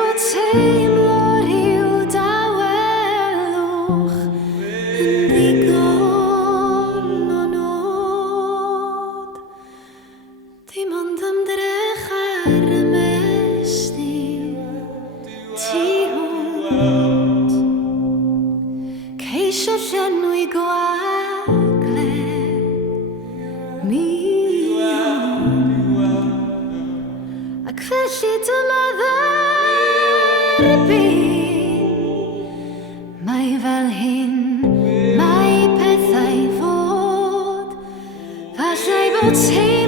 bod teimlo rhyw dawelwch yn ddigon o nod. Dim ond ymdrech ar y mestyn tu hwnt, ceisio llenwi gwagled miliwn, ac felly dyma dderbyn, mae fel hyn mae pethau fod, falle bod teimlo